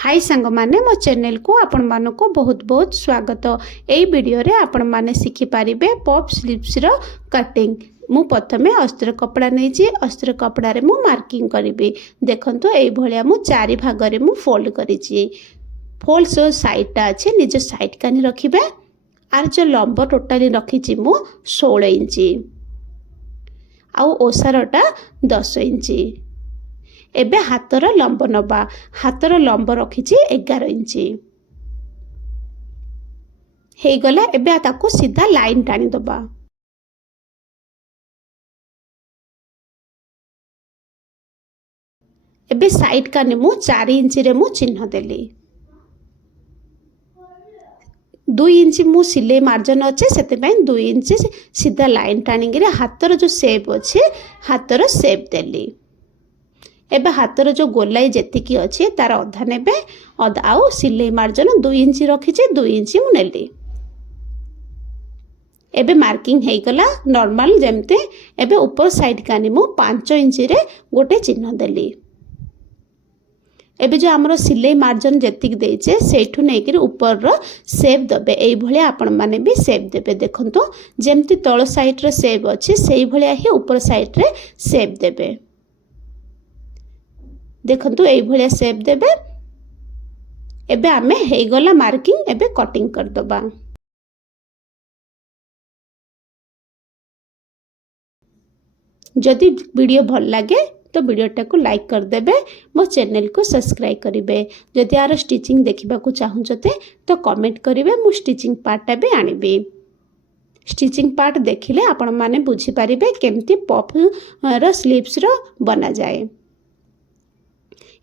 हाय सांग माने मो चैनल को आपण मानको बहुत बहुत स्वागत। एई वीडियो रे आपण माने शिखि पारिबे पफ स्लीव्स रो कटिंग। मु प्रथमे अस्त्र कपड़ा नहीं छी, अस्त्र कपड़ा रे मु मार्किंग करिबी। देखंतु एई भलिया मु चारि भाग रे मु फोल्ड करि छी। फोल्ड सो साइड ता अछि निज साइड कानी रखिबे। आर जो लंब टोटली रखी छी मु 16 इंची आउ ओसारटा 10 इंची। एबे हाथर लंब नबा, हाथर लंब रखी 11 इंची हे गला। एबे ताको सीधा लाइन टाणी दबा। एबे साइड काने मु 4 इंची रे मु चिन्ह देली। 2 इंची मु सिलाई मार्जिन अच्छे से 2 इंची सीधा लाइन टाणी गिरे हाथर जो शेप अच्छे हाथर शेप देली। एबे हाथर जो गोलाई जेतिकी अच्छे तार अधा नेबे, अधा आउ सिलाई मार्जिन 2 इंची रखी 2 इंची मु नेली। एबे मार्किंग हे गला नॉर्मल जेमते। एबे ऊपर साइड कानी मु 5 इंची रे गोटे चिन्ह देली। एबे जो हमरो सिलाई मार्जिन जेतिक देइचे सेठु नेकिर ऊपर रो शेप दबे। एई भलिया आपण माने भी शेप देबे। देखंतो जेमति तळ साइड रे शेप अछि सेई भलिया ही ऊपर साइड रे शेप देबे। देखंतु एई भलिया शेप देबे। एबे आमे हे गला मार्किंग। एबे कटिंग कर दबा। जदि वीडियो भल लागे तो वीडियोटा को लाइक कर देबे, मो चैनल को सब्सक्राइब करिवे। जदि आरो स्टिचिंग देखिबा को चाहुचते तो कमेंट करिवे, मु स्टिचिंग पार्टटा भी आनिबे। स्टिचिंग पार्ट देखिले आपण माने बुझी पारिबे केमती पफ रो स्लीव्स रो बना जाए।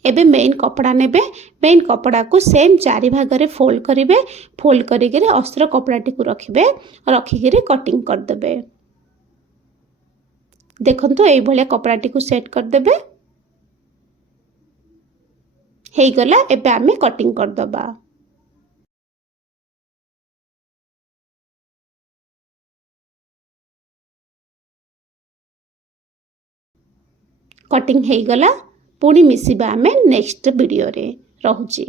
एबे मेन कपड़ा नेबे। मेन कपड़ा को सेम 4 भाग रे फोल्ड करिवे। फोल्ड करी के अस्त्र कपड़ाटी को रखिबे, रखी के कटिंग कर देबे। देखंतु एई भलिया कपड़ाटी को सेट कर देबे। हेई गला। एबे आमे कटिंग कर दबा। कटिंग हेई गला। पुणी मिसिबा आमे नेक्स्ट वीडियो रे। रहूची।